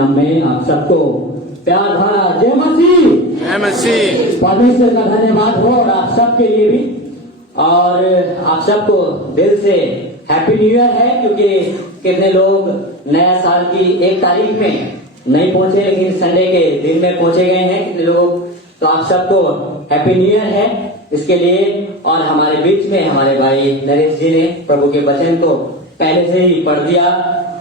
नाम में आप सबको प्यार भरा जय मसीह। परमेश्वर का धन्यवाद हो और आप सबके लिए भी, और आप सबको दिल से हैप्पी न्यू ईयर है, क्योंकि कितने लोग नया साल की 1 तारीख में नहीं पहुंचे लेकिन संडे के दिन में पहुंचे गए हैं कितने लोग। तो आप सबको हैप्पी न्यू ईयर है इसके लिए। और हमारे बीच में हमारे भाई नरेश जी ने प्रभु के वचन को पहले से ही पढ़ दिया,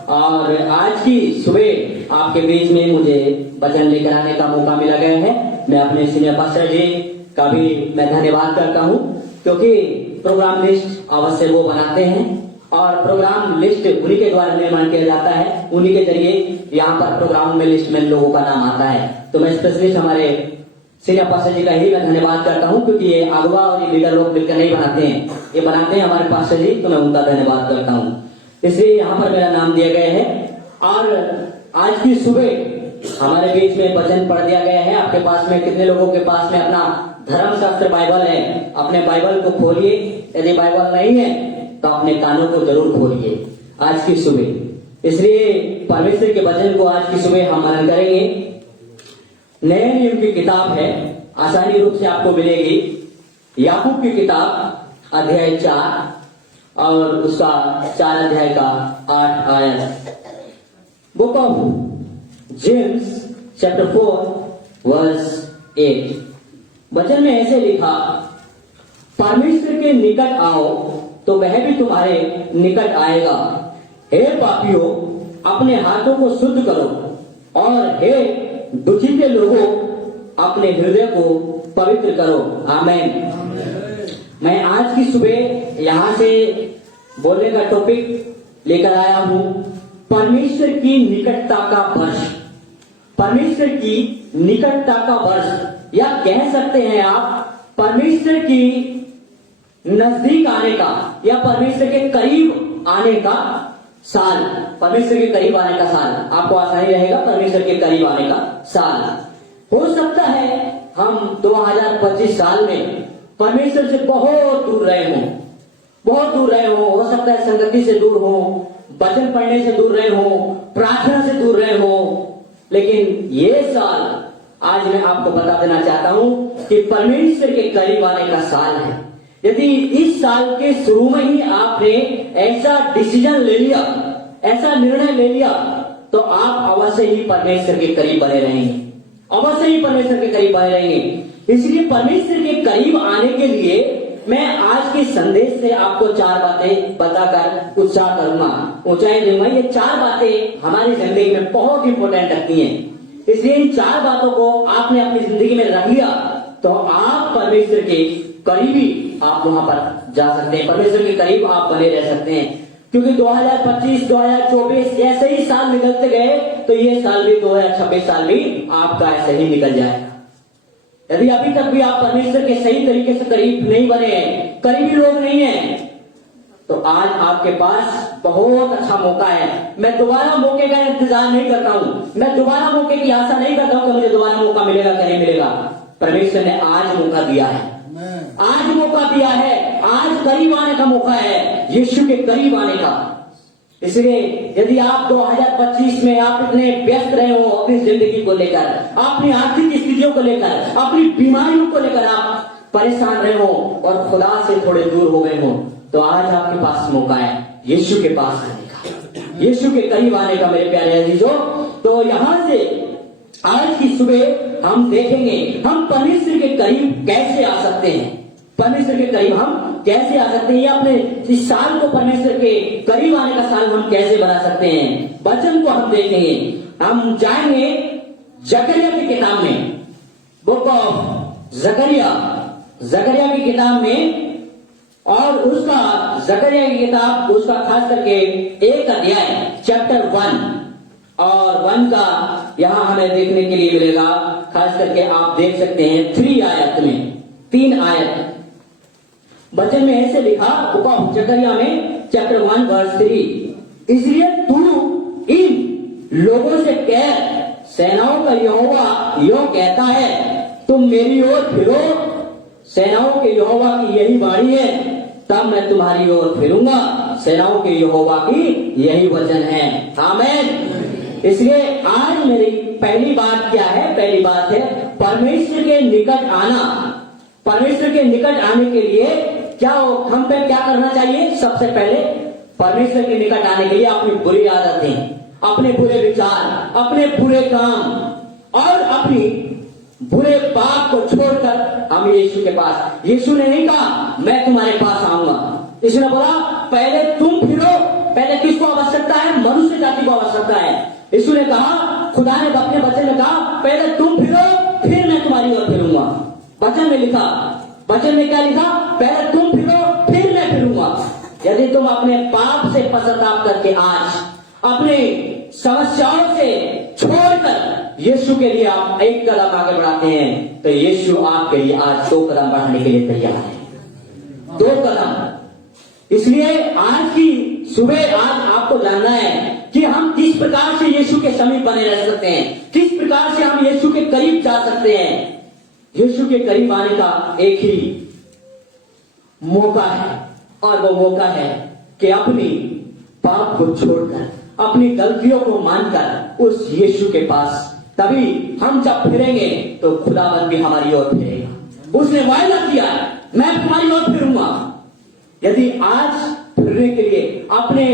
और आज की सुबह आपके बीच में मुझे वचन लेकर आने का मौका मिला गया है। मैं अपने सीनियर पास्टर जी का भी मैं धन्यवाद करता हूँ, क्योंकि प्रोग्राम लिस्ट अवश्य वो बनाते हैं और प्रोग्राम लिस्ट उन्हीं के द्वारा निर्माण किया जाता है, उन्हीं के जरिए यहाँ पर प्रोग्राम में लिस्ट में लोगों का नाम आता है। तो मैं स्पेशलिस्ट हमारे सीनियर पास्टर जी का ही मैं धन्यवाद करता हूँ, क्योंकि ये अगुवा और ये लीडर लोग मिलकर नहीं बनाते हैं, ये बनाते हैं हमारे पास्टर जी, तो मैं उनका धन्यवाद करता हूँ। इसलिए यहाँ पर मेरा नाम दिया गया है। और आज की सुबह हमारे बीच में वचन पढ़ दिया गया है। आपके पास में कितने लोगों के पास में अपना धर्मशास्त्र बाइबल है? अपने बाइबल को खोलिए, यदि बाइबल नहीं है तो अपने कानों को जरूर खोलिए आज की सुबह। इसलिए परमेश्वर के वचन को आज की सुबह हम मनन करेंगे। नए नियम की किताब है, आसानी रूप से आपको मिलेगी। याकूब की किताब अध्याय 4 और उसका 4 अध्याय का 8 आयत। Book of James chapter 4 verse 8। वचन में ऐसे लिखा, परमेश्वर के निकट आओ तो वह भी तुम्हारे निकट आएगा। हे पापियों, अपने हाथों को शुद्ध करो, और हे दुखी के लोगों, अपने हृदय को पवित्र करो। आमीन। मैं आज की सुबह यहाँ से बोलने का टॉपिक लेकर आया हूँ, परमेश्वर की निकटता का वर्ष। परमेश्वर की निकटता का वर्ष, या कह सकते हैं आप परमेश्वर की नजदीक आने का, या परमेश्वर के करीब आने का साल। परमेश्वर के करीब आने का साल, आपको आसानी रहेगा। परमेश्वर के करीब आने का साल। हो सकता है हम 2025 साल में परमेश्वर से बहुत दूर रहे हों, बहुत दूर रहे हो सकता है संगति से दूर हो, वचन पढ़ने से दूर रहे हो, प्रार्थना से दूर रहे हो। लेकिन ये साल आज मैं आपको बता देना चाहता हूं कि परमेश्वर के करीब आने का साल है। यदि इस साल के शुरू में ही आपने ऐसा डिसीजन ले लिया, ऐसा निर्णय ले लिया, तो आप अवश्य ही परमेश्वर के करीब बने रहेंगे, अवश्य ही परमेश्वर के करीब बने रहेंगे। इसलिए परमेश्वर के करीब आने के लिए मैं आज के संदेश से आपको 4 बातें बताकर उत्साह करूंगा, ऊंचाई दूंगा। ये 4 बातें हमारी जिंदगी में बहुत इंपॉर्टेंट रखती हैं। इसलिए इन 4 बातों को आपने अपनी जिंदगी में रख लिया तो आप परमेश्वर के करीबी आप वहां पर जा सकते हैं, परमेश्वर के करीब आप बने रह सकते हैं। क्योंकि 2025, 2024 ऐसे ही साल निकलते गए तो ये साल भी 2026 साल भी आपका ऐसे ही निकल जाएगा। यदि अभी तक भी आप परमेश्वर के सही तरीके से करीब नहीं बने हैं, करीबी लोग नहीं हैं, तो आज आपके पास बहुत अच्छा मौका है। मैं दोबारा मौके का इंतजार नहीं करता हूं, मैं दोबारा मौके की आशा नहीं करता हूं कि मुझे दोबारा मौका मिलेगा कि नहीं मिलेगा। परमेश्वर ने आज मौका दिया है, आज मौका दिया है, आज करीब आने का मौका है, यीशु के करीब आने का। इसलिए यदि आप 2025 में आप इतने व्यस्त रहे हो अपनी जिंदगी को लेकर, अपनी आर्थिक स्थितियों को लेकर, अपनी बीमारियों को लेकर आप परेशान रहे हो और खुदा से थोड़े दूर हो गए हो, तो आज आपके पास मौका है यीशु के पास आने का, यीशु के करीब आने का। मेरे प्यारे अजीजों, तो यहां से आज की सुबह हम देखेंगे हम परमेश्वर के करीब कैसे आ सकते हैं, परमेश्वर के करीब हम कैसे आ सकते हैं, या अपने इस साल को परमेश्वर के करीब आने का साल हम कैसे बना सकते हैं। वचन को हम देखेंगे। हम जाएंगे जकरिया की किताब में, बुक ऑफ जकरिया की किताब में, और उसका जकरिया की किताब उसका खास करके 1 अध्याय चैप्टर 1 और 1 का यहां हमें देखने के लिए मिलेगा। खास करके आप देख सकते हैं 3 आयत में, 3 आयत वचन में ऐसे लिखा, बुक ऑफ जकरिया में चैप्टर 1 वर्स 3। इसलिए तू इन लोगों से कह, सेनाओं का यहोवा यो कहता है, तुम मेरी ओर फिरो, सेनाओं के यहोवा की यही वाणी है, तब मैं तुम्हारी ओर फिरूंगा, सेनाओं के यहोवा की यही वचन है। आमीन। इसलिए आज मेरी पहली बात क्या है? पहली बात है परमेश्वर के निकट आना। परमेश्वर के निकट आने के लिए क्या हम पे क्या करना चाहिए? सबसे पहले परमेश्वर के निकट आने के लिए अपनी बुरी आदतें, अपने बुरे विचार, अपने बुरे काम और अपनी बुरे पाप को छोड़कर हम यीशु के पास। यीशु ने नहीं कहा मैं तुम्हारे पास आऊंगा, यीशु ने बोला पहले तुम फिरो। पहले किसको आवश्यकता है? मनुष्य जाति को आवश्यकता है। यीशु ने कहा, खुदा ने अपने वचन में कहा पहले तुम फिरो फिर मैं तुम्हारी ओर फिरूंगा। वचन में लिखा, वचन में क्या लिखा? पहले तुम फिरो फिर मैं फिरूंगा। यदि तुम अपने पाप से पश्चाताप करके आज अपने समस्याओं से छोड़कर यीशु के लिए आप एक कदम आगे बढ़ाते हैं तो यीशु आपके लिए आज 2 कदम बढ़ाने के लिए तैयार है। 2 कदम। इसलिए आज की सुबह आज आपको जानना है कि हम किस प्रकार से यीशु के समीप बने रह सकते हैं, किस प्रकार से हम यीशु के करीब जा सकते हैं। यीशु के करीब आने का एक ही मौका है और वो मौका है कि अपनी पाप को छोड़कर, अपनी गलतियों को मानकर उस यीशु के पास, तभी हम जब फिरेंगे तो खुदावंद भी हमारी ओर फिरेगा। उसने वायदा किया मैं तुम्हारी ओर फिरूंगा। यदि आज फिरने के लिए अपने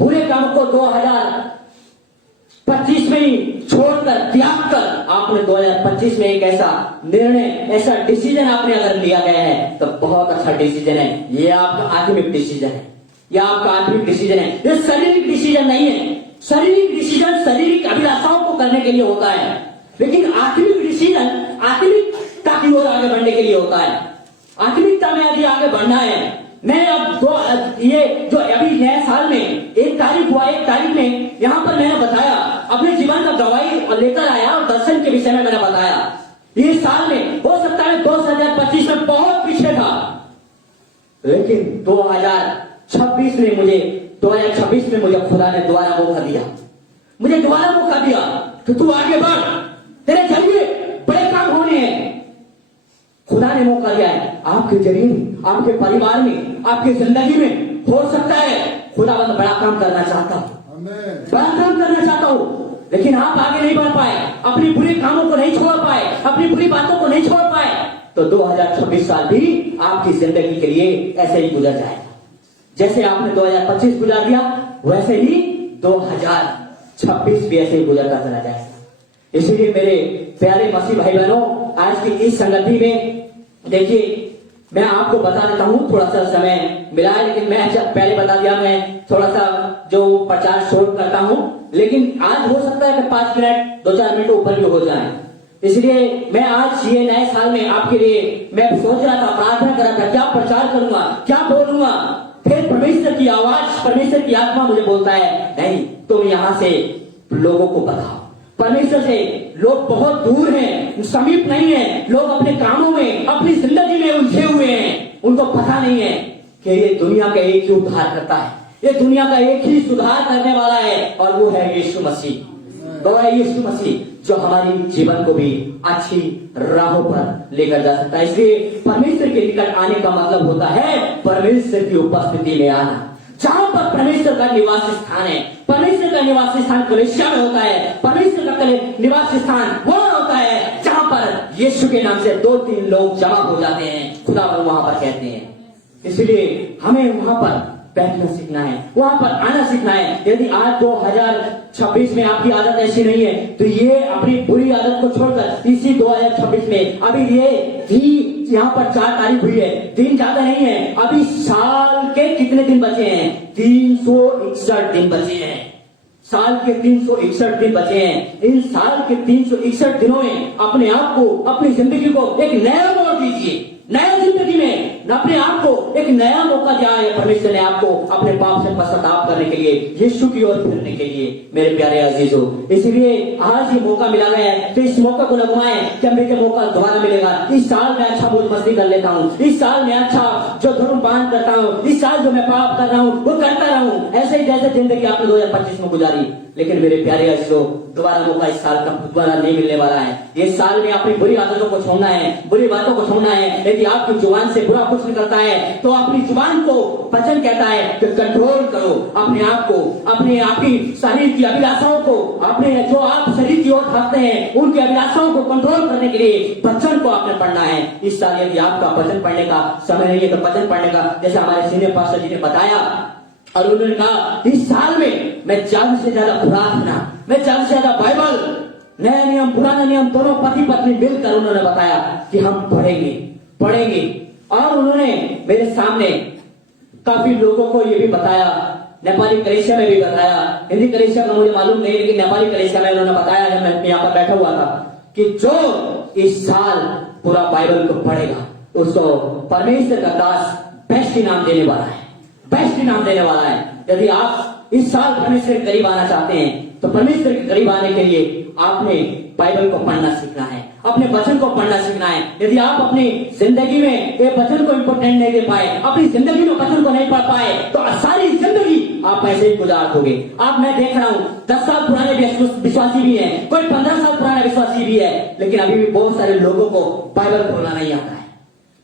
बुरे काम को 2025 में ही छोड़कर त्याग कर आपने 2025 में एक ऐसा निर्णय, ऐसा डिसीजन आपने अगर लिया गया है तो बहुत अच्छा डिसीजन है। ये आपका आत्मिक डिसीजन है, ये आपका आत्मिक डिसीजन है, ये शारीरिक डिसीजन नहीं है। शारीरिक डिसीजन शारीरिक अभिलाषाओं को करने के लिए होता है, लेकिन आत्मिक डिसीजन आत्मिकता की ओर आगे बढ़ने के लिए होता है। आत्मिकता में यदि आगे बढ़ना है, मैं अब ये जो अभी नए साल में 1 तारीख हुआ, 1 तारीख में यहाँ पर मैंने बताया अपने जीवन का गवाही लेकर आया और दर्शन के विषय में मैंने बताया। ये साल में हो सकता है 2025 में बहुत पीछे था, लेकिन 2026 में मुझे खुदा ने दोबारा मौका दिया, मुझे दोबारा मौका दिया कि तू आगे बढ़, तेरे जरिए बड़े काम होने हैं। खुदा ने मौका दिया है आपके जरिए, आपके परिवार में, आपकी जिंदगी में। हो सकता है खुदावंद बड़ा काम करना चाहता हूं, बड़ा काम करना चाहता हूं, लेकिन आप आगे नहीं बढ़ पाए, अपने बुरे कामों को नहीं छोड़ पाए, अपनी बुरी बातों को नहीं छोड़ पाए, तो 2026 साल भी आपकी जिंदगी के लिए ऐसे ही गुजर जाएगा। जैसे आपने 2025 गुजार दिया वैसे ही 2026 भी ऐसे ही गुजरता चला जाएगा। इसलिए मेरे प्यारे मसीह भाई बहनों, आज की इस संगति में देखिए मैं आपको बता देता हूं, थोड़ा सा समय मिला है, लेकिन मैं पहले बता दिया मैं थोड़ा सा जो प्रचार शॉर्ट करता हूं, लेकिन आज हो सकता है कि 5 मिनट 2-4 मिनट ऊपर भी हो जाए। इसलिए मैं आज ये नए साल में आपके लिए मैं सोच रहा था, प्रार्थना कर रहा था, क्या प्रचार करूंगा, क्या बोलूंगा। फिर परमेश्वर की आवाज, परमेश्वर की आत्मा मुझे बोलता है नहीं, तुम यहां से लोगों को बताओ। परमेश्वर से लोग बहुत दूर हैं, समीप नहीं है, लोग अपने कामों में, अपनी जिंदगी में उलझे हुए हैं। उनको पता नहीं है कि ये दुनिया का एक ही उद्धार करता है, ये दुनिया का एक ही सुधार करने वाला है, और वो है यीशु मसीह। वो है यीशु मसीह जो हमारी जीवन को भी अच्छी राहों पर लेकर जा सकता है। इसलिए परमेश्वर के निकट आने का मतलब होता है परमेश्वर की उपस्थिति में आना। जहां पर परमेश्वर का निवास स्थान है, परमेश्वर का निवास स्थान कलीसिया में होता है, परमेश्वर का निवास स्थान वहां होता है जहां पर यीशु के नाम से 2-3 लोग जमा हो जाते हैं, खुदा वो वहां पर कहते हैं। इसलिए हमें वहां पर बैठना सीखना है, वहां पर आना सीखना है। यदि आज 2026 में आपकी आदत ऐसी नहीं है तो ये अपनी बुरी आदत को छोड़कर इसी 2026 में, अभी ये यहाँ पर 4 तारीख हुई है, दिन ज्यादा नहीं है, अभी साल के कितने दिन बचे हैं? 361 दिन बचे हैं। साल के 361 दिन बचे हैं। इन साल के 361 दिनों में अपने आप को, अपनी जिंदगी को एक नया मोड़ दीजिए। नया जिंदगी में अपने आप को एक नया मौका दिया है परमेश्वर ने आपको अपने पाप से पश्चाताप करने के लिए, यीशु की ओर फिरने के लिए, मेरे प्यारे अजीजों। इसलिए आज ये मौका मिला गया है तो इस मौका को लगवाएं कि मुझे मौका दोबारा मिलेगा। इस साल में अच्छा मौज मस्ती कर लेता हूँ, इस साल में अच्छा जो धूम्रपान करता हूँ, इस साल जो मैं पाप कर रहा हूँ वो करता रहूं, ऐसे ही जैसे जिंदगी आपने 2025 में गुजारी। लेकिन मेरे प्यारे अजीजों, दोबारा मौका इस साल का दोबारा नहीं मिलने वाला है। ये साल में अपनी बुरी आदतों को छोड़ना है, बुरी बातों को छोड़ना है। यदि आपकी जुबान से बुरा कुछ निकलता है तो अपनी जुबान को वचन कहता है कि कंट्रोल करो अपने आप को, अपने आपकी शरीर की अभिलाषाओं को, अपने जो आप शरीर की ओर भागते हैं उनकी अभिलाषाओं को कंट्रोल करने के लिए वचन को आपने पढ़ना है। इस साल यदि आपका वचन पढ़ने का समय नहीं है तो वचन पढ़ने का, जैसे हमारे सीनियर पास्टर जी ने बताया, और उन्होंने कहा इस साल में मैं ज्यादा से ज्यादा प्रार्थना, मैं ज्यादा से ज्यादा बाइबल, नया नियम पुराना नियम दोनों पति पत्नी मिलकर उन्होंने बताया कि हम पढ़ेंगे। और उन्होंने मेरे सामने काफी लोगों को ये भी बताया, नेपाली कलेसिया में भी बताया, हिंदी कलेसिया में मुझे मालूम नहीं, लेकिन नेपाली कलेसिया में उन्होंने बताया जब मैं यहाँ पर बैठा हुआ था कि जो इस साल पूरा बाइबल को पढ़ेगा उसको परमेश्वर का दास बेस्ट इनाम देने वाला है, बेस्ट इनाम देने वाला है। यदि आप इस साल परमेश्वर के करीब आना चाहते हैं तो परमेश्वर के करीब आने के लिए आपने बाइबल को पढ़ना सीखना है, अपने वचन को पढ़ना सीखना है। यदि आप अपनी जिंदगी में ये वचन को इंपोर्टेंट नहीं दे पाए, अपनी जिंदगी में वचन को नहीं पढ़ पाए तो सारी जिंदगी आप ऐसे ही गुजार दोगे। आप, मैं देख रहा हूँ 10 साल पुराने विश्वासी भी है, कोई 15 साल पुराना विश्वासी भी है, लेकिन अभी भी बहुत सारे लोगों को बाइबल खोलना नहीं आता है,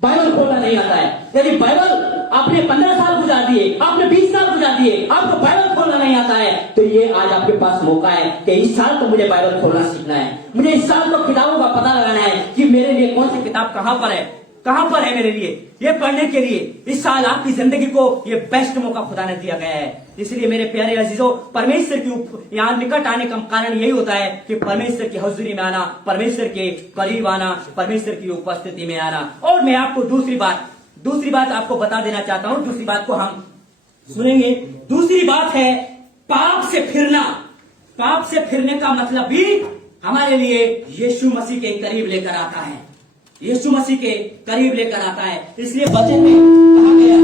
बाइबल खोलना नहीं आता है। यदि बाइबल आपने 15 साल गुजार दिए, आपने 20 साल गुजार दिए, आपको बाइबल खोलना नहीं आता है, तो ये आज आपके पास मौका है कि इस साल तो मुझे बाइबल खोलना सीखना है। मुझे इस साल तो किताबों का पता लगाना है कि मेरे लिए कौन सी किताब कहां पर है मेरे लिए ये पढ़ने के लिए। इस साल आपकी जिंदगी को ये बेस्ट मौका खुदा ने दिया गया है। इसलिए मेरे प्यारे अजीजों, परमेश्वर की यहाँ निकट आने का कारण यही होता है कि परमेश्वर की हजूरी में आना, परमेश्वर के करीब आना, परमेश्वर की उपस्थिति में आना। और मैं आपको दूसरी बात आपको बता देना चाहता हूं, दूसरी बात को हम सुनेंगे। दूसरी बात है पाप से फिरना। पाप से फिरने का मतलब भी हमारे लिए यीशु मसीह के करीब लेकर आता है, यीशु मसीह के करीब लेकर आता है। इसलिए वचन में कहा गया,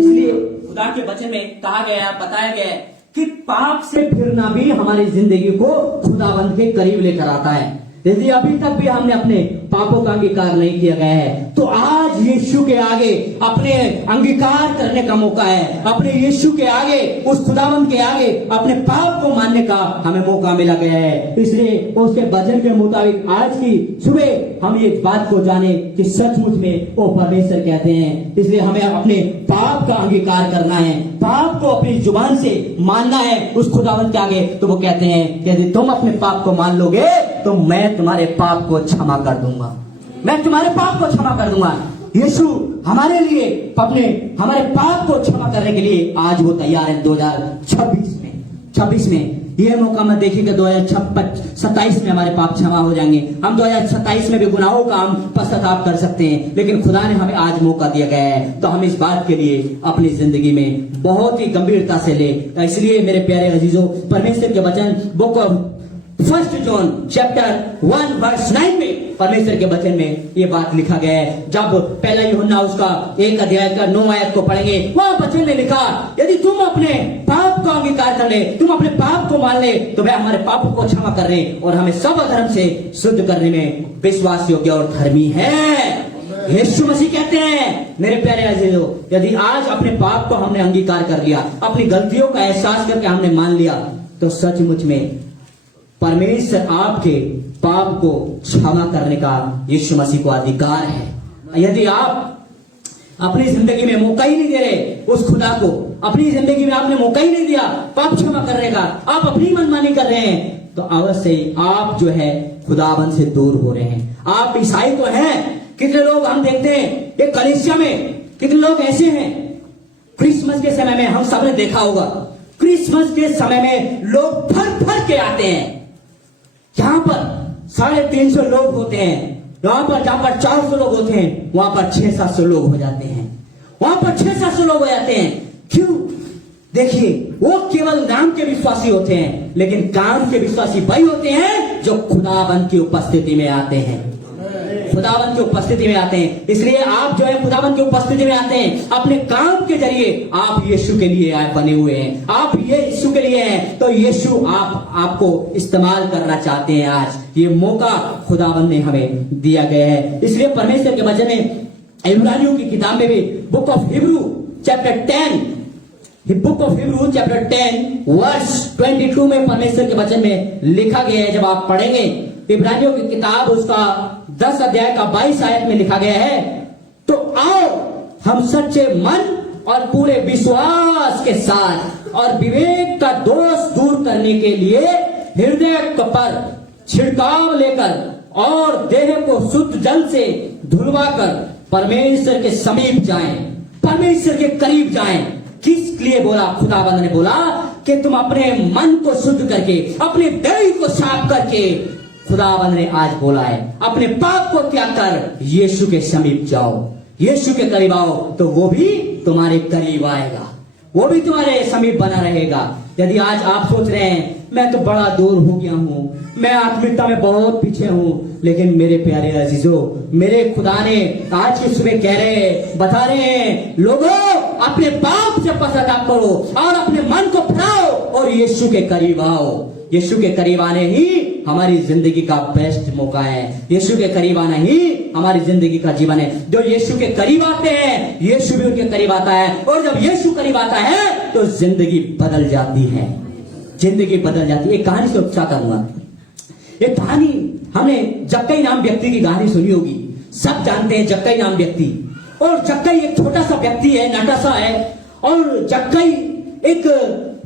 इसलिए खुदा के वचन में कहा गया, बताया गया कि पाप से फिरना भी हमारी जिंदगी को खुदावंद के करीब लेकर आता है। यदि अभी तक भी हमने अपने पापों का अंगीकार नहीं किया गया है तो आज यीशु के आगे अपने अंगीकार करने का मौका है। अपने यीशु के आगे, उस खुदावंद के आगे अपने पाप को मानने का हमें मौका मिला गया है। इसलिए उसके वचन के मुताबिक आज की सुबह हम ये बात को जाने कि सचमुच में वो परमेश्वर कहते हैं। इसलिए हमें अपने पाप का अंगीकार करना है, पाप को अपनी जुबान से मानना है उस खुदावंद के आगे। तो वो कहते हैं कि यदि तुम अपने पाप को मान लोगे तो मैं तुम्हारे पाप को क्षमा कर दूंगा, मैं तुम्हारे पाप को क्षमा कर दूंगा। यीशु हमारे लिए हमारे पाप को क्षमा करने के लिए आज वो तैयार है। 2026 में ये मौका मत देखिए कि 2027 में हमारे पाप क्षमा हो जाएंगे। हम 2027 में भी गुनाहों का हम पश्चाताप कर सकते हैं, लेकिन खुदा ने हमें आज मौका दिया गया है तो हम इस बात के लिए अपनी जिंदगी में बहुत ही गंभीरता से ले। इसलिए मेरे प्यारे अजीजों, परमेश्वर के वचन book of 1 John chapter 1 verse 9 में परमेश्वर के वचन में ये बात लिखा गया है। जब पहला यूहन्ना उसका 1 अध्याय का 9 आयत को पढ़ेंगे, वहां वचन में लिखा, यदि तुम अपने पाप का अंगीकार कर ले, तुम अपने पाप को मान ले तो वह हमारे पापों को क्षमा करने और हमें सब अधर्म से शुद्ध करने में विश्वास योग्य और धर्मी है। यीशु मसीह कहते हैं मेरे प्यारे अजीजों, यदि आज अपने पाप को हमने अंगीकार कर लिया, अपनी गलतियों का एहसास करके हमने मान लिया, तो सचमुच में परमेश्वर आपके पाप को क्षमा करने का यीशु मसीह को अधिकार है। यदि आप अपनी जिंदगी में मौका ही नहीं दे रहे उस खुदा को, अपनी जिंदगी में आपने मौका ही नहीं दिया पाप क्षमा करने का, आप अपनी मनमानी कर रहे हैं, तो अवश्य आप जो है खुदाबंद से दूर हो रहे हैं। आप ईसाई तो हैं, कितने लोग हम देखते हैं ये कलीसिया में, कितने लोग ऐसे हैं। क्रिसमस के समय में हम सबने देखा होगा, क्रिसमस के समय में लोग भर के आते हैं। जहां पर 350 लोग होते हैं, वहां पर जहां पर 400 लोग होते हैं, वहां पर 600-700 लोग हो जाते हैं, वहां पर 600-700 लोग हो जाते हैं। क्यों? देखिए, वो केवल नाम के विश्वासी होते हैं, लेकिन काम के विश्वासी वही होते हैं जो खुदाबंद की उपस्थिति में आते हैं, खुदाबंद की उपस्थिति में आते हैं। इसलिए आप जो है खुदाबंद की उपस्थिति में आते हैं, अपने काम के जरिए आप यीशु के लिए बने हुए हैं, आप यीशु के लिए हैं, तो यीशु आपको इस्तेमाल करना चाहते हैं। आज ये मौका खुदाबंद ने हमें दिया गया है। इसलिए परमेश्वर के वचन में इब्रानियों की किताब में भी book of Hebrew chapter 10, book of Hebrew chapter 10 verse 22 में परमेश्वर के वचन में लिखा गया है। जब आप पढ़ेंगे इब्रानियों की किताब उसका 10 अध्याय का 22 आयत में लिखा गया है, तो आओ हम सच्चे मन और पूरे विश्वास के साथ और विवेक का दोष दूर करने के लिए हृदय पर छिड़काव लेकर और देह को शुद्ध जल से धुलवाकर परमेश्वर के समीप जाएं, परमेश्वर के करीब जाएं। किस लिए बोला? खुदाबंद ने बोला कि तुम अपने मन को शुद्ध करके, अपने दिल को साफ करके, खुदाबंद ने आज बोला है अपने पाप को त्याग कर यीशु के समीप जाओ, यीशु के करीब आओ, तो वो भी तुम्हारे करीब आएगा, वो भी तुम्हारे समीप बना रहेगा। यदि आज आप सोच रहे हैं मैं तो बड़ा दूर हो गया हूं, मैं आत्मिकता में बहुत पीछे हूं, लेकिन मेरे प्यारे अजीजों, मेरे खुदा ने आज की सुबह बता रहे हैं, लोगों अपने पाप से पश्चाताप करो और अपने मन को फिराओ और यीशु के करीब आओ। यीशु के करीब आने ही हमारी जिंदगी का बेस्ट मौका है। यीशु के करीब आना ही हमारी जिंदगी का जीवन है। जो यीशु के करीब आते हैं यीशु भी उनके करीब आता है, और जब यीशु करीब आता है तो जिंदगी बदल जाती है, जिंदगी बदल जाती है। एक कहानी से उपचा करूंगा। एक कहानी हमने जक्कई नाम व्यक्ति की कहानी सुनी होगी, सब जानते हैं जक्कई नाम व्यक्ति। और जक्कई एक छोटा सा व्यक्ति है, नटा सा है, और जक्कई एक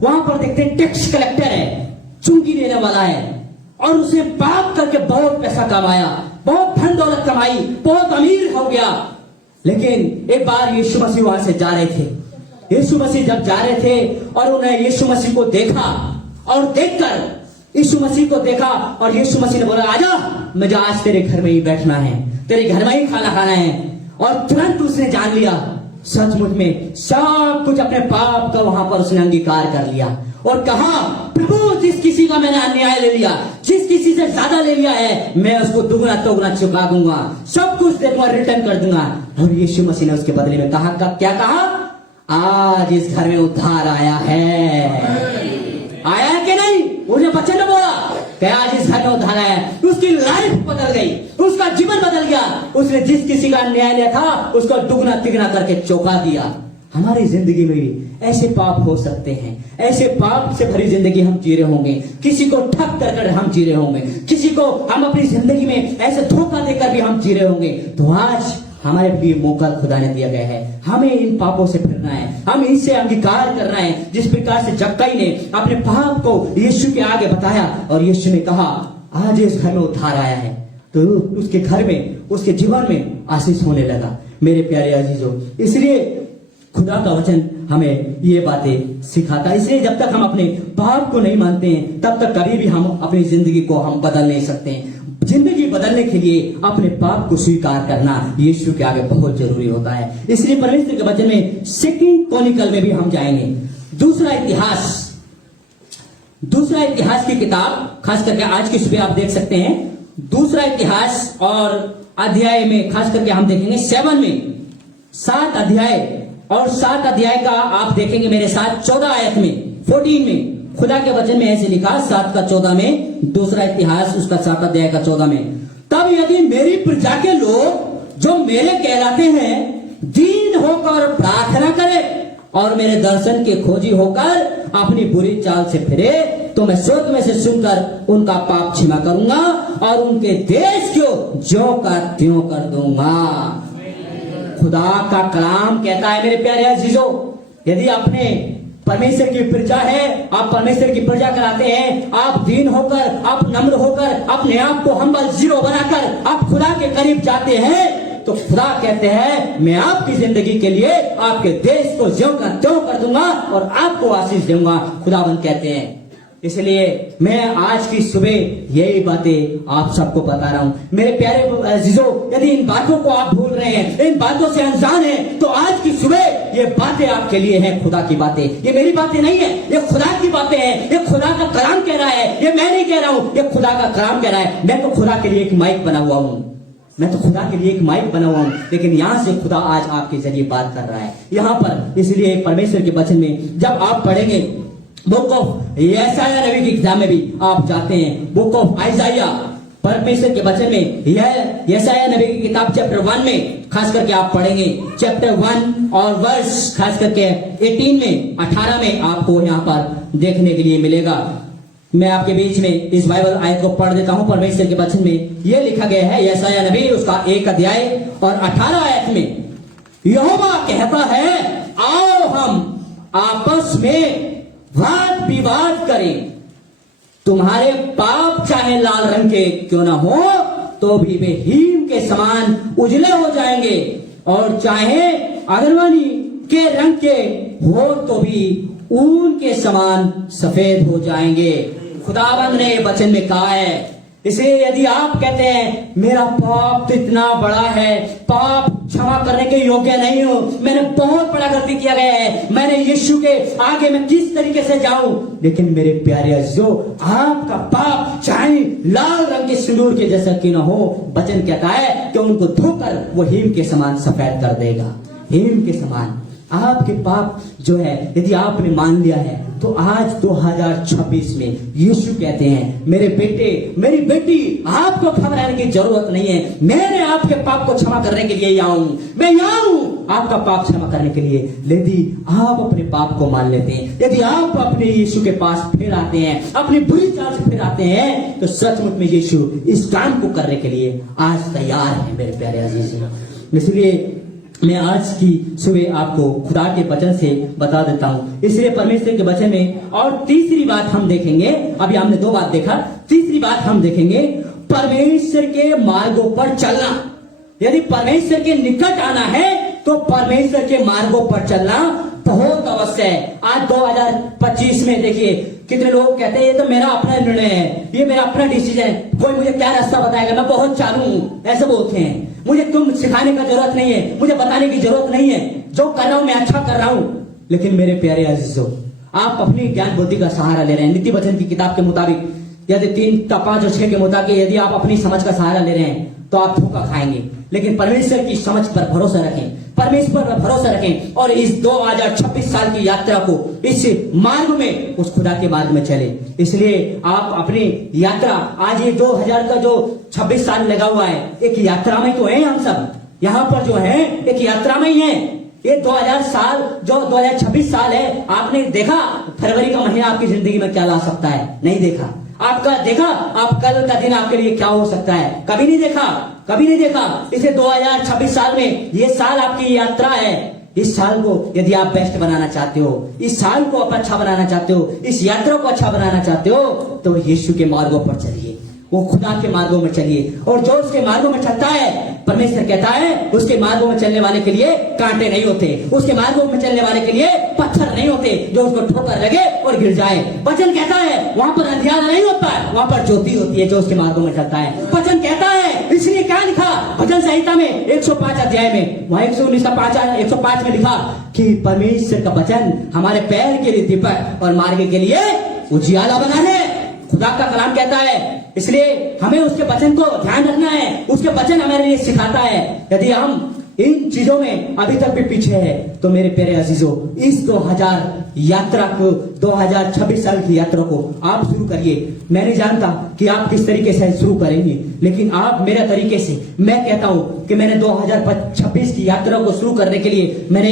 वहां पर देखते हैं टैक्स कलेक्टर है, चुंगी देने वाला है, और उसने पाप करके बहुत पैसा कमाया, बहुत धन दौलत कमाई, बहुत अमीर हो गया। लेकिन एक बार यीशु मसीह वहां से जा रहे थे। यीशु मसीह जब जा रहे थे और उन्हें यीशु मसीह को देखा, और देखकर यीशु मसीह को देखा और यीशु मसीह ने बोला, आजा, मुझे आज तेरे घर में ही बैठना है, तेरे घर में ही खाना खाना है। और तुरंत उसने जान लिया, सचमुच में सब कुछ अपने पाप का वहां पर उसने अंगीकार कर लिया और कहा, प्रभु जिस किसी का मैंने अन्याय ले लिया, जिस किसी से ज्यादा ले लिया है, मैं उसको दुगना तोगना चुका दूंगा, सब कुछ दे दूंगा, रिटर्न कर दूंगा। और यीशु मसीह ने उसके बदले में कहा, क्या कहा? आज इस घर में उद्धार आया है, आया है कि नहीं? उसने बच्चे ने बोला कि आज इस घर में उद्धार आया है। उसकी लाइफ बदल गई, उसका जीवन बदल गया। उसने जिस किसी का अन्याय लिया था उसको दुगना तिगना करके चौंका दिया। हमारी जिंदगी में भी ऐसे पाप हो सकते हैं, ऐसे पाप से भरी जिंदगी हम जी रहे होंगे, किसी को ठग कर हम जी रहे होंगे, किसी को हम अपनी जिंदगी में ऐसे धोखा देकर भी हम जी रहे होंगे। तो आज हमारे लिए मौका खुदा ने दिया गया है, हमें इन पापों से फिरना है, हम इनसे अंगीकार करना है। जिस प्रकार से जक्कई ने अपने पाप को यीशु के आगे बताया और यीशु ने कहा, आज इस घर में उद्धार आया है, तो उसके घर में, उसके जीवन में आशीष होने लगा। मेरे प्यारे अजीजों, इसलिए खुदा का वचन हमें ये बातें सिखाता है। इसलिए जब तक हम अपने पाप को नहीं मानते हैं तब तक कभी भी हम अपनी जिंदगी को हम बदल नहीं सकते हैं। जिंदगी बदलने के लिए अपने पाप को स्वीकार करना यीशु के आगे बहुत जरूरी होता है। इसलिए परमेश्वर के वचन में सेकंड क्रॉनिकल में भी हम जाएंगे। दूसरा इतिहास की किताब, खास करके आज की सुबह आप देख सकते हैं, दूसरा इतिहास और अध्याय में खास करके हम देखेंगे 7 में 7 अध्याय, और 7 अध्याय का आप देखेंगे मेरे साथ 14 आयत में 14 में खुदा के वचन में ऐसे लिखा, 7 का 14 में, दूसरा इतिहास उसका 7 अध्याय का 14 में, तब यदि मेरी प्रजा के लोग जो मेरे कहलाते हैं दीन होकर प्रार्थना करे और मेरे दर्शन के खोजी होकर अपनी बुरी चाल से फिरे, तो मैं स्वर्ग में से सुनकर उनका पाप क्षमा करूंगा और उनके देश को ज्यों का त्यों कर दूंगा। खुदा का कलाम कहता है मेरे प्यारे अजीजों, यदि अपने परमेश्वर की प्रजा है, आप परमेश्वर की प्रजा कराते हैं, आप दीन होकर, आप नम्र होकर, अपने आप को हम्बल जीरो बनाकर आप खुदा के करीब जाते हैं, तो खुदा कहते हैं मैं आपकी जिंदगी के लिए आपके देश को ज्यों का त्यों कर दूंगा और आपको आशीष दूंगा, खुदावंद कहते हैं। इसलिए मैं आज की सुबह यही बातें आप सबको बता रहा हूं। मेरे प्यारे अजीजों, यदि इन बातों को आप भूल रहे हैं, इन बातों से अनजान हैं, तो आज की सुबह ये बातें आपके लिए हैं, खुदा की बातें। ये मेरी बातें नहीं है, ये खुदा की बातें हैं, ये खुदा का कलाम कह रहा है, ये मैं नहीं कह रहा हूं, ये खुदा का कलाम कह रहा है। मैं तो खुदा के लिए एक माइक बना हुआ हूं, मैं तो खुदा के लिए एक माइक बना हुआ हूं, लेकिन यहां से खुदा आज आपके जरिए बात कर रहा है यहां पर। इसलिए परमेश्वर के वचन में जब आप पढ़ेंगे, बुक ऑफ यशायाह नबी की किताब में भी आप जाते हैं, बुक ऑफ आइजाया, परमेश्वर के वचन में यह यशायाह नबी की किताब चैप्टर 1 में खास करके आप पढ़ेंगे चैप्टर 1 और वर्स खास करके 18 में 18 में आपको यहाँ पर देखने के लिए मिलेगा। मैं आपके बीच में इस बाइबल आयत को पढ़ देता हूं। परमेश्वर के वचन में यह लिखा गया है, यशायाह नबी उसका 1 अध्याय और 18 आयत में यहोवा कहता है, आओ हम आपस में वाद विवाद करें, तुम्हारे पाप चाहे लाल रंग के क्यों ना हो तो भी वे हीम के समान उजले हो जाएंगे, और चाहे अगरबत्ती के रंग के हो तो भी ऊन के समान सफेद हो जाएंगे। खुदावंद ने वचन में कहा है। इसलिए यदि आप कहते हैं मेरा पाप तो इतना बड़ा है, पाप क्षमा करने के योग्य नहीं हूं, मैंने बहुत बड़ा गलती किया गया है, मैंने यीशु के आगे मैं किस तरीके से जाऊं, लेकिन मेरे प्यारे अजीजों, आपका पाप चाहे लाल रंग के सिंदूर के जैसा क्यों न हो, वचन कहता है कि उनको धोकर वो हिम के समान सफेद कर देगा। हिम के समान आपके पाप जो है यदि आपने मान लिया है तो आज 2026 में यीशु कहते हैं, मेरे बेटे मेरी बेटी, आपको घबराने की जरूरत नहीं है, मैंने आपके पाप को क्षमा करने के लिए आऊं, मैं यहाँ हूं आपका पाप क्षमा करने के लिए। यदि आप अपने पाप को मान लेते हैं, यदि आप अपने यीशु के पास फिर आते हैं, अपनी बुरी चाल से फिर आते हैं, तो सचमुच में यीशु इस काम को करने के लिए आज तैयार है मेरे प्यारे अजीज। इसलिए मैं आज की सुबह आपको खुदा के वचन से बता देता हूं। इसलिए परमेश्वर के वचन में और तीसरी बात हम देखेंगे, अभी हमने 2 बात देखा, तीसरी बात हम देखेंगे परमेश्वर के मार्गों पर चलना। यदि परमेश्वर के निकट आना है तो परमेश्वर के मार्गों पर चलना बहुत अवश्य है। आज 2025 में देखिए कितने लोग कहते हैं ये तो मेरा अपना निर्णय है, ये मेरा अपना डिसीजन है, कोई मुझे क्या रास्ता बताएगा, मैं बहुत चालू हूं, ऐसे बोलते हैं। मुझे तुम सिखाने का जरूरत नहीं है, मुझे बताने की जरूरत नहीं है, जो कर रहा हूं मैं अच्छा कर रहा हूं। लेकिन मेरे प्यारे अजीजों, आप अपनी ज्ञान बुद्धि का सहारा ले रहे हैं। नीति वचन की किताब के मुताबिक यदि 3, 5 और 6 के मुताबिक यदि आप अपनी समझ का सहारा ले रहे हैं तो आप धोखा खाएंगे। लेकिन परमेश्वर की समझ पर भरोसा रखें, परमेश्वर पर भरोसा रखें और इस 2026 साल की यात्रा को, इस मार्ग में, उस खुदा के मार्ग में चले। इसलिए आप अपनी यात्रा, आज ये 2000 का जो 26 साल लगा हुआ है, एक यात्रा में तो है। हम सब यहाँ पर जो है एक यात्रा में ही है। ये 2000 साल जो 2026 साल है, आपने देखा फरवरी का महीना आपकी जिंदगी में क्या ला सकता है? नहीं देखा। आपका देखा आप कल का दिन आपके लिए क्या हो सकता है? कभी नहीं देखा, कभी नहीं देखा। इसे 2026 साल में ये साल आपकी यात्रा है। इस साल को यदि आप बेस्ट बनाना चाहते हो, इस साल को आप अच्छा बनाना चाहते हो, इस यात्रा को अच्छा बनाना चाहते हो, तो यीशु के मार्गों पर चलिए, वो खुदा के मार्गों में चलिए। और जो उसके मार्गों में चलता है, परमेश्वर कहता है उसके मार्गों में चलने वाले के लिए कांटे नहीं होते, उसके मार्गों में चलने वाले के लिए पत्थर नहीं होते जो उसको ठोकर लगे और गिर जाए। वचन कहता है वहां पर अंधियारा नहीं होता है, वहां पर ज्योति होती है जो उसके मार्गों में चलता है। वचन कहता है, इसलिए क्या लिखा भजन संहिता में 105 अध्याय में, वहां 105 में लिखा कि परमेश्वर का वचन हमारे पैर के लिए दीपक और मार्ग के लिए उजियाला बना है। खुदा का कलाम कहता है, इसलिए हमें उसके वचन को ध्यान रखना है। उसके वचन हमारे लिए सिखाता है। यदि हम इन चीजों में अभी तक भी पीछे है तो मेरे प्यारे अजीजों, इस 2026 साल की यात्रा को आप शुरू करिए। मैं नहीं जानता कि आप किस तरीके से शुरू करेंगे, लेकिन आप मेरे तरीके से, मैं कहता हूं कि मैंने 2026 की यात्रा को शुरू करने के लिए मैंने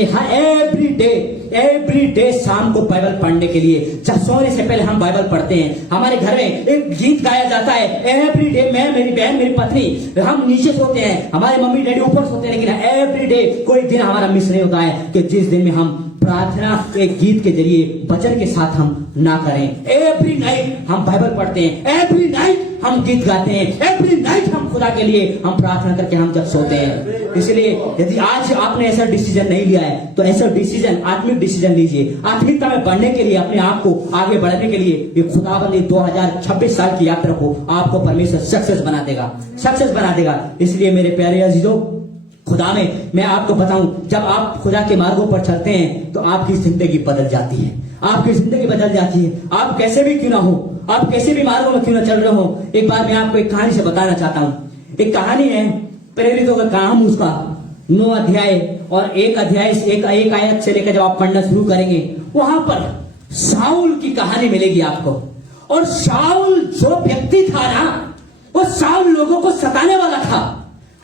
एवरी डे शाम को बाइबल पढ़ने के लिए, सोने से पहले हम बाइबल पढ़ते हैं। हमारे घर में एक गीत गाया जाता है, एवरी डे, मैं, मेरी बहन, मेरी पत्नी, हम नीचे सोते हैं, हमारे मम्मी डैडी ऊपर सोते हैं, लेकिन एवरी डे कोई दिन हमारा मिस नहीं होता है कि जिस दिन में हम प्रार्थना एक गीत के जरिए वचन के साथ हम ना करें। एवरी नाइट हम बाइबल पढ़ते हैं, एवरी नाइट हम गीत गाते हैं, एवरी नाइट हम खुदा के लिए हम प्रार्थना करके हम जब सोते हैं। इसलिए यदि आज आपने ऐसा डिसीजन नहीं लिया है तो ऐसा डिसीजन, आत्मिक डिसीजन लीजिए। आत्मिकता में बढ़ने के लिए, अपने आप को आगे बढ़ने के लिए ये खुदाबंद 2026 साल की यात्रा को आपको परमेश्वर सक्सेस बना देगा, सक्सेस बना देगा। इसलिए मेरे प्यारे अजीजों, खुदा में मैं आपको बताऊं, जब आप खुदा के मार्गों पर चलते हैं तो आपकी जिंदगी बदल जाती है, आपकी जिंदगी बदल जाती है। आप कैसे भी क्यों ना हो, आप कैसे भी मार्गों में क्यों ना चल रहे हो, एक बार मैं आपको एक कहानी से बताना चाहता हूं। एक कहानी है प्रेरितों का काम, उसका 9 अध्याय और 1 अध्याय, एक आयत से लेकर जब आप पढ़ना शुरू करेंगे, वहां पर शाऊल की कहानी मिलेगी आपको। और शाऊल जो व्यक्ति था ना, वो शाऊल लोगों को सताने वाला था,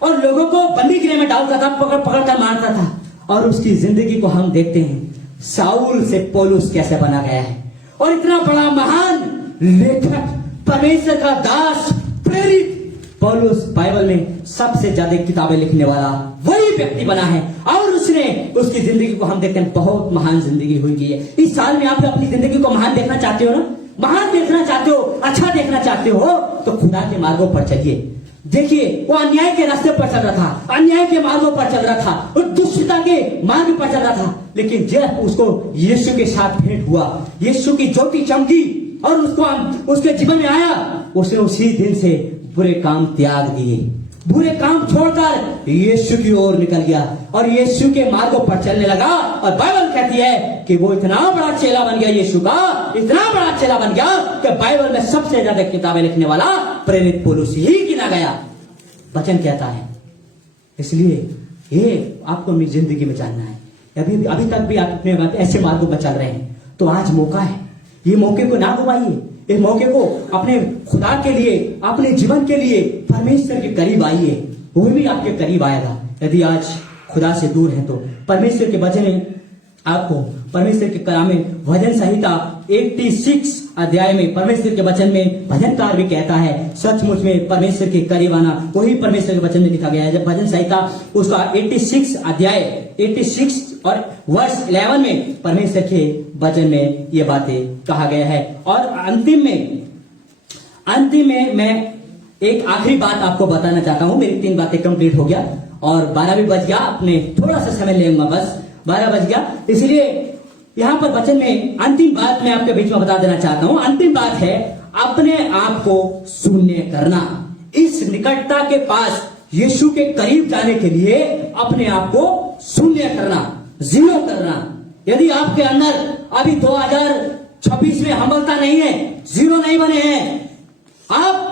और लोगों को बंदी गृह में डालता था, पकड़ पकड़ कर मारता था। और उसकी जिंदगी को हम देखते हैं साउल से पौलुस कैसे बना गया है। और इतना बड़ा महान लेखक, परमेश्वर का दास, प्रेरित पौलुस बाइबल में सबसे ज्यादा किताबें लिखने वाला वही व्यक्ति बना है। और उसने उसकी जिंदगी को हम देखते हैं बहुत महान जिंदगी हुई है। इस साल में आप अपनी जिंदगी को महान देखना चाहते हो ना, महान देखना चाहते हो, अच्छा देखना चाहते हो, तो खुदा के मार्गों पर चलिए। देखिए वो अन्याय के रास्ते पर चल रहा था, अन्याय के मार्गों पर चल रहा था, वो दुष्टता के मार्ग पर चल रहा था। लेकिन जब उसको यीशु के साथ भेंट हुआ, यीशु की ज्योति चमकी और उसको उसके जीवन में आया, उसने उसी दिन से बुरे काम त्याग दिए, बुरे काम छोड़कर यीशु की ओर निकल गया और यीशु के मार्गों पर चलने लगा। और बाइबल कहती है कि वो इतना बड़ा चेला बन गया, यीशु का इतना बड़ा चेला बन गया कि बाइबल में सबसे ज्यादा किताबें लिखने वाला प्रेरित पौलुस ही गिना गया। वचन कहता है। इसलिए ये आपको अपनी जिंदगी में जानना है। अभी तक भी आप अपने ऐसे मार्गों पर चल रहे हैं तो आज मौका है, ये मौके को ना गवाइए। इस मौके को अपने खुदा के लिए, अपने जीवन के लिए परमेश्वर के करीब आइए, वो भी आपके करीब आएगा। यदि आज खुदा से दूर है तो परमेश्वर के वचन में आपको, परमेश्वर के कलाम में भजन संहिता 86 अध्याय में परमेश्वर के वचन में भजनकार भी कहता है सचमुच में परमेश्वर के करीब आना, वही परमेश्वर के वचन में लिखा गया है। जब भजन संहिता उसका 86 अध्याय 86 और वर्ष 11 में परमेश्वर के वचन में ये बातें कहा गया है। और अंतिम में मैं एक आखिरी बात आपको बताना चाहता हूं। मेरी 3 बातें कंप्लीट हो गया और 12 भी बज गया, अपने थोड़ा सा समय लेऊंगा, बस 12 बज गया। इसलिए यहां पर वचन में अंतिम बात मैं आपके बीच में बता देना चाहता हूं। अंतिम बात है अपने आप को शून्य करना। इस निकटता के पास, यीशु के करीब जाने के लिए अपने आप को शून्य करना, जीरो करना। यदि आपके अंदर अभी 2026 में हम्बलता नहीं है, जीरो नहीं बने हैं आप,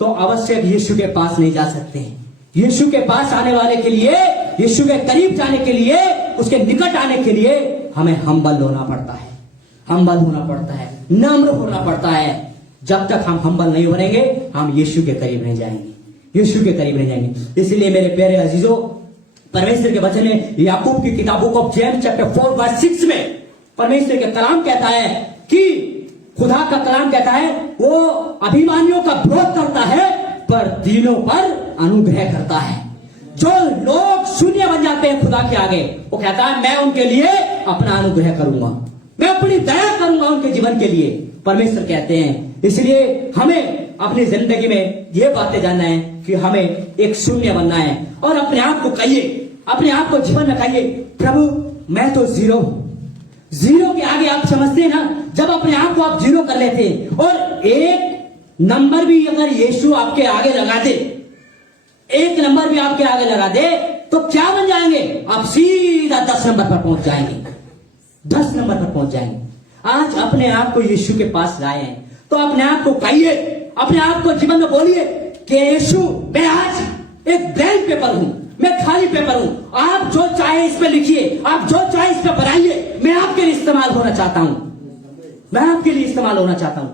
तो अवश्य यीशु के पास नहीं जा सकते हैं। यीशु के पास आने वाले के लिए, यीशु के करीब जाने के लिए, उसके निकट आने के लिए हमें हम्बल होना पड़ता है, हम्बल होना पड़ता है, नम्र होना पड़ता है। जब तक हम हम्बल नहीं बनेंगे हम यीशु के करीब नहीं जाएंगे, यीशु के करीब नहीं जाएंगे। इसलिए मेरे प्यारे अजीजों, परमेश्वर के वचन में याकूब की किताबों को जेम्स चैप्टर 4 वर्स 6 में परमेश्वर के कलाम कहता है कि खुदा का कलाम कहता है वो अभिमानियों का विरोध करता है पर दीनों पर अनुग्रह करता है। जो लोग शून्य बन जाते हैं खुदा के आगे, वो कहता है मैं उनके लिए अपना अनुग्रह करूंगा, मैं अपनी दया करूंगा उनके जीवन के लिए, परमेश्वर कहते हैं। इसलिए हमें अपनी जिंदगी में ये बातें जानना है कि हमें एक शून्य बनना है और अपने आप को कहिए, अपने आप को जीवन में कहिए प्रभु मैं तो जीरो हूं। जीरो के आगे आप समझते हैं ना, जब अपने आप को आप जीरो कर लेते हैं और एक नंबर भी अगर यीशु आपके आगे लगा दे, एक नंबर भी आपके आगे लगा दे, तो क्या बन जाएंगे आप? सीधा 10 नंबर पर पहुंच जाएंगे, 10 नंबर पर पहुंच जाएंगे। आज अपने आप को यीशु के पास लाए हैं तो अपने आप को कहिए, अपने आप को जीवन में बोलिए कि यीशु मैं आज एक ब्लैंक पेपर हूं, मैं खाली पेपर हूं, आप जो चाहे इस पे लिखिए, आप जो चाहे इस पे बनाइए, मैं आपके लिए इस्तेमाल होना चाहता हूं, मैं आपके लिए इस्तेमाल होना चाहता हूं।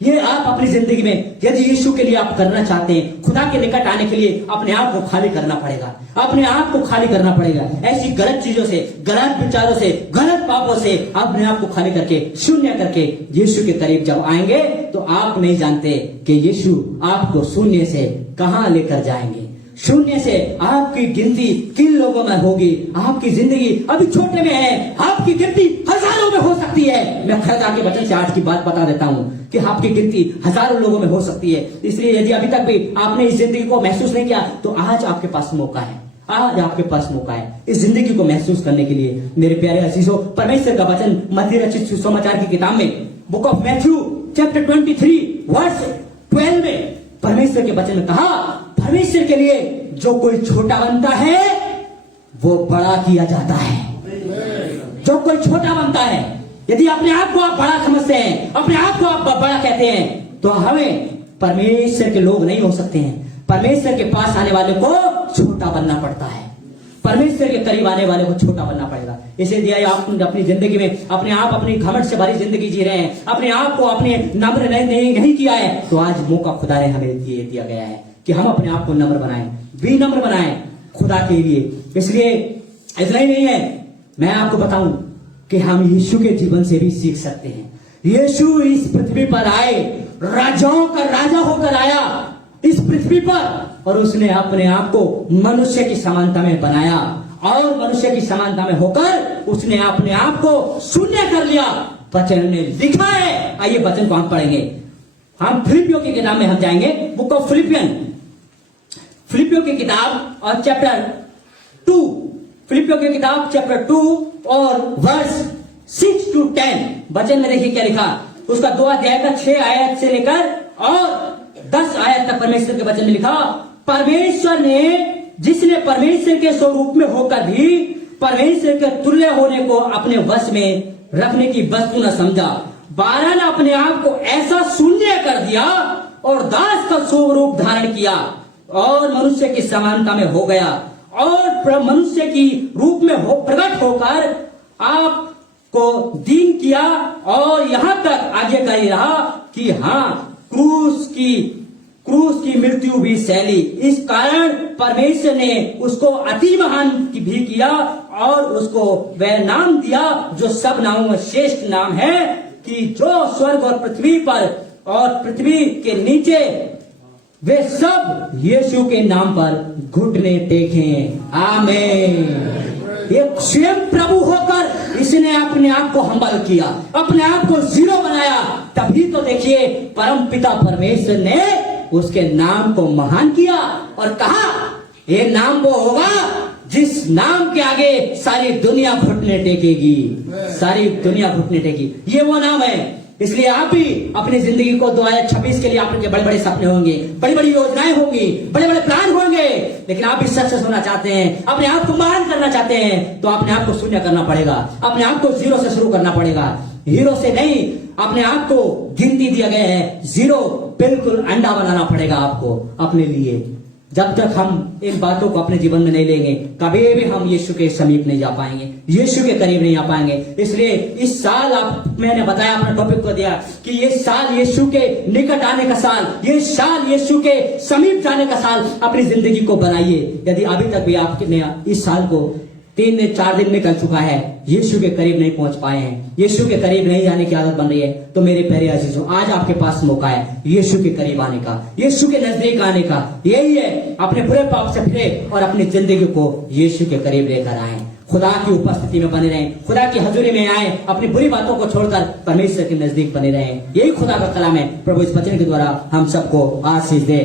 ये आप अपनी जिंदगी में यदि यीशु के लिए आप करना चाहते हैं, खुदा के निकट आने के लिए अपने आप को खाली करना पड़ेगा, अपने आप को खाली करना पड़ेगा। ऐसी गलत चीजों से, गलत विचारों से, गलत पापों से अपने आप को खाली करके, शून्य करके यीशु के करीब जब आएंगे तो आप नहीं जानते कि यीशु आपको शून्य से कहां लेकर जाएंगे। शून्य से आपकी गिनती किन लोगों में होगी? आपकी जिंदगी अभी छोटे में है, आपकी गिनती हजारों में हो सकती है। मैं खुदा के वचन से आज की बात बता देता हूं कि आपकी गिनती हजारों लोगों में हो सकती है। इसलिए यदि अभी तक भी आपने इस जिंदगी को महसूस नहीं किया तो आज आपके पास मौका है, आज आपके पास मौका है इस जिंदगी को महसूस करने के लिए। मेरे प्यारे अजीजों, परमेश्वर का वचन मत्ती रचित सुसमाचार की किताब में book of Matthew chapter 23 verse 12 में परमेश्वर के वचन में कहा, परमेश्वर के लिए जो कोई छोटा बनता है वो बड़ा किया जाता है। जो कोई छोटा बनता है, यदि अपने आप को आप बड़ा समझते हैं, अपने आप को आप बड़ा कहते हैं, तो हमें परमेश्वर के लोग नहीं हो सकते हैं। परमेश्वर के पास आने वाले को छोटा बनना पड़ता है। परमेश्वर के करीब आने वाले को छोटा बनना पड़ेगा। इसीलिए आप अपनी जिंदगी में अपने आप अपनी घमंड से भरी जिंदगी जी रहे हैं, अपने आप को अपने नम्र नहीं किया है, तो आज मौका खुदा ने हमें दिया गया है कि हम अपने आप को नम्र बनाएं, विनम्र बनाएं खुदा के लिए। इसलिए इतना ही नहीं है, मैं आपको बताऊं कि हम यीशु के जीवन से भी सीख सकते हैं। यीशु इस पृथ्वी पर आए, राजाओं का राजा होकर आया इस पृथ्वी पर, और उसने अपने आप को मनुष्य की समानता में बनाया, और मनुष्य की समानता में होकर उसने अपने आप को शून्य कर लिया। वचन में लिखा है, आइए वचन को हम पढ़ेंगे। हम फिलिपियों की किताब में हम जाएंगे, बुक ऑफ फिलिपियों की किताब और चैप्टर 2, फिलिपियों की किताब चैप्टर 2 और वर्स 6 to 10। वचन में देखिए क्या लिखा, उसका 2 अध्याय का 6 आयत से लेकर और 10 आयत तक परमेश्वर के वचन में लिखा, परमेश्वर ने जिसने परमेश्वर के स्वरूप में होकर भी परमेश्वर के तुल्य होने को अपने वश में रखने की वस्तु न समझा, बारन अपने आप को ऐसा शून्य कर दिया और दास का स्वरूप धारण किया और मनुष्य की समानता में हो गया, और मनुष्य की रूप में प्रकट होकर आपको दीन किया, और यहां तक आगे का ही रहा कि हाँ क्रूस की मृत्यु भी सहली। इस कारण परमेश्वर ने उसको अति महान भी किया और उसको वह नाम दिया जो सब नामों में श्रेष्ठ नाम है, कि जो स्वर्ग और पृथ्वी पर और पृथ्वी के नीचे वे सब यीशु के नाम पर घुटने टेकें। आमीन। एक स्वयं प्रभु होकर इसने अपने आप को हम्बल किया, अपने आप को जीरो बनाया, तभी तो देखिए परम पिता परमेश्वर ने उसके नाम को महान किया और कहा ये नाम वो होगा जिस नाम के आगे सारी दुनिया घुटने टेकेगी, सारी दुनिया घुटने टेकेगी। ये वो नाम है। इसलिए आप भी अपनी जिंदगी को 2026 के लिए आपके बड़े बड़े सपने होंगे, बड़ी बड़ी योजनाएं होंगी, बड़े बड़े प्लान होंगे, लेकिन आप भी सक्सेस होना चाहते हैं, अपने आप को महान करना चाहते हैं, तो अपने आप को शून्य करना पड़ेगा, अपने आप को जीरो से शुरू करना पड़ेगा, हीरो से नहीं। अपने आप को गिनती दिया गया है, जीरो बिल्कुल अंडा बनाना पड़ेगा आपको अपने लिए। जब तक हम इन बातों को अपने जीवन में नहीं लेंगे, कभी भी हम यीशु के समीप नहीं जा पाएंगे, यीशु के करीब नहीं आ पाएंगे। इसलिए इस साल मैंने बताया, अपना टॉपिक को दिया कि ये साल यीशु के निकट आने का साल, ये साल यीशु के समीप जाने का साल अपनी जिंदगी को बनाइए। यदि अभी तक भी आपने इस साल को 3-4 दिन निकल चुका है, यीशु के करीब नहीं पहुंच पाए हैं, यीशु के करीब नहीं जाने की आदत बन रही है, तो मेरे प्यारे अजीजों, आज आपके पास मौका है यीशु के करीब आने का, यीशु के नजदीक आने का। यही है, अपने बुरे पाप से फिरे और अपनी जिंदगी को यीशु के करीब लेकर आए, खुदा की उपस्थिति में बने रहें, खुदा की हजूरी में आए, अपनी बुरी बातों को छोड़कर परमेश्वर के नजदीक बने रहें। यही खुदा का कलाम है। प्रभु इस वचन के द्वारा हम सबको आशीष दे।